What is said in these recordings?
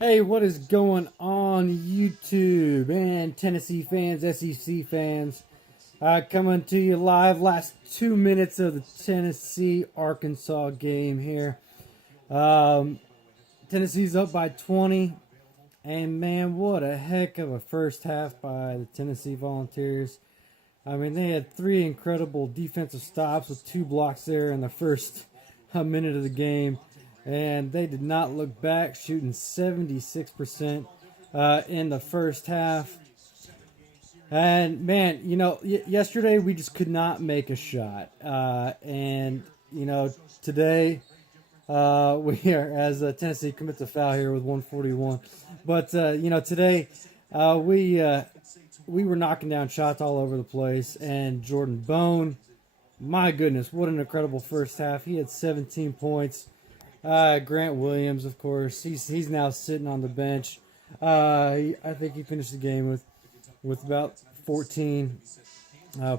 Hey, what is going on YouTube and Tennessee fans, SEC fans? Coming to you live last 2 minutes of the Tennessee-Arkansas game here. Um, Tennessee's up by 20, and man, what a heck of a first half by the Tennessee Volunteers. I mean, they had three incredible defensive stops with two blocks there in the first minute of the game, and they did not look back, shooting 76% in the first half. And man, yesterday we just could not make a shot, and today we are as Tennessee commits a foul here with 141. But today we were knocking down shots all over the place, and Jordan Bone, my goodness, what an incredible first half. He had 17 points. Grant Williams, of course, he's now sitting on the bench. I think he finished the game with about 14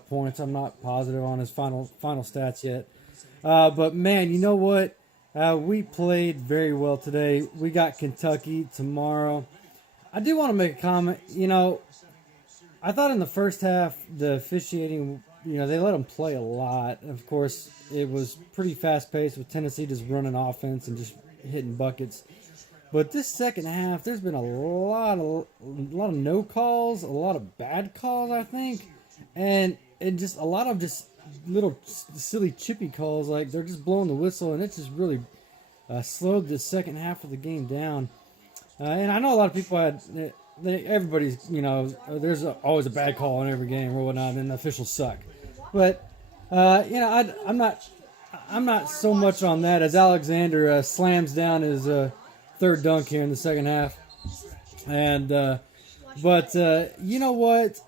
points. I'm not positive on his final stats yet. But man, you know what? We played very well today. We got Kentucky tomorrow. I do want to make a comment. I thought in the first half the officiating, they let them play a lot. Of course, it was pretty fast paced with Tennessee just running offense and just hitting buckets. But this second half, there's been a lot of no calls, a lot of bad calls, I think, and just a lot of just little silly chippy calls. Like they're just blowing the whistle, and it's just really slowed the second half of the game down. And I know a lot of people had. Everybody's, there's always a bad call in every game or whatnot, and the officials suck. But I'm not so much on that as Alexander slams down his third dunk here in the second half. And but you know what?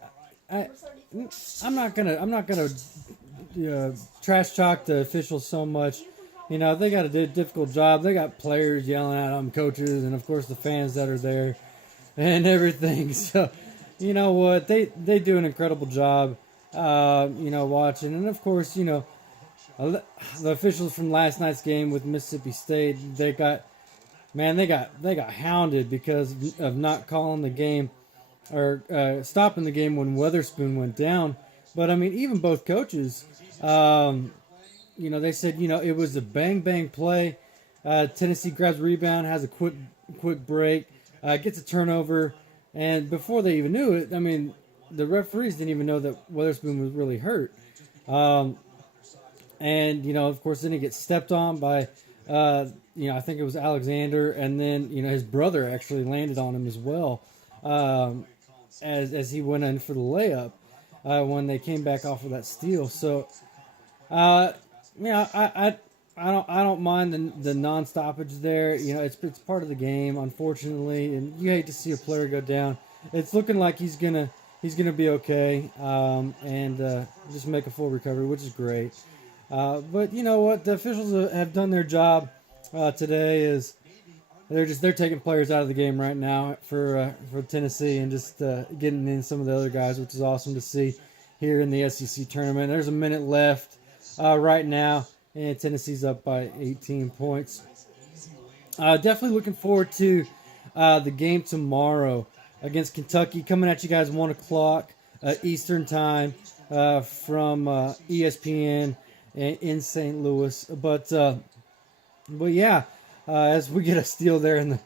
I'm not gonna trash talk the officials so much. They got a difficult job. They got players yelling at them, coaches, and of course the fans that are there and everything. So, you know what? They do an incredible job, watching. And of course, the officials from last night's game with Mississippi State, they got hounded because of not calling the game or stopping the game when Weatherspoon went down. But I mean, even both coaches, they said, it was a bang play. Tennessee grabs rebound, has a quick break. Gets a turnover, and before they even knew it, I mean, the referees didn't even know that Weatherspoon was really hurt. And, of course, then he gets stepped on by, I think it was Alexander, and then, his brother actually landed on him as well as he went in for the layup when they came back off of that steal. So, I don't mind the non-stoppage there. It's part of the game, unfortunately, and you hate to see a player go down. It's looking like he's gonna be okay, and just make a full recovery, which is great. But you know what? The officials have done their job today. Is they're taking players out of the game right now for Tennessee and just getting in some of the other guys, which is awesome to see here in the SEC tournament. There's a minute left right now. And Tennessee's up by 18 points. Definitely looking forward to the game tomorrow against Kentucky. Coming at you guys 1 o'clock Eastern time from ESPN in St. Louis. But yeah, as we get a steal there in the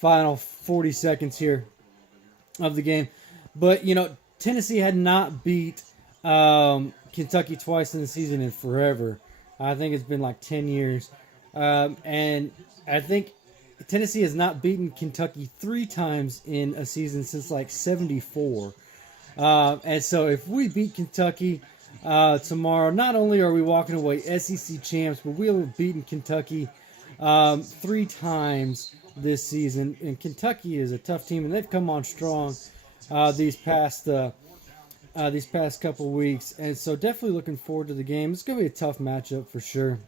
final 40 seconds here of the game. But, Tennessee had not beat Kentucky twice in the season in forever. I think it's been like 10 years. And I think Tennessee has not beaten Kentucky 3 times in a season since like 74. And so if we beat Kentucky tomorrow, not only are we walking away SEC champs, but we'll have beaten Kentucky 3 times this season. And Kentucky is a tough team, and they've come on strong these past couple weeks, and so definitely looking forward to the game. It's going to be a tough matchup for sure.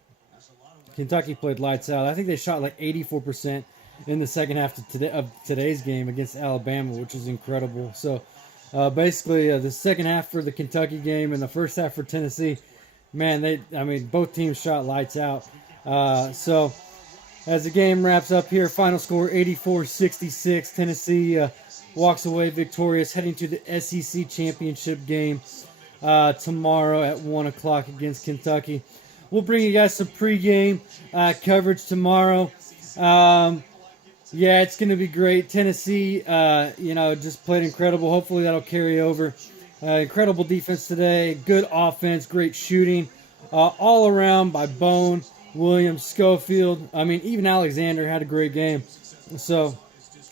Kentucky played lights out. I think they shot like 84% in the second half of today's game against Alabama, which is incredible. So basically the second half for the Kentucky game and the first half for Tennessee, man, both teams shot lights out. So as the game wraps up here. Final score 84-66. Tennessee walks away victorious, heading to the SEC championship game tomorrow at 1 o'clock against Kentucky. We'll bring you guys some pregame coverage tomorrow. Yeah, it's going to be great. Tennessee, just played incredible. Hopefully that'll carry over. Incredible defense today. Good offense. Great shooting. All around by Bone, Williams, Schofield. I mean, even Alexander had a great game. So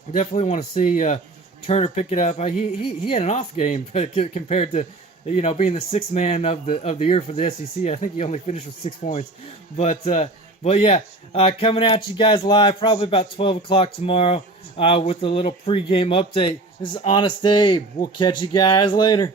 definitely want to see Turner pick it up. He had an off game compared to being the sixth man of the year for the SEC. I think he only finished with 6 points. But yeah, coming at you guys live probably about 12 o'clock tomorrow with a little pregame update. This is Honest Abe. We'll catch you guys later.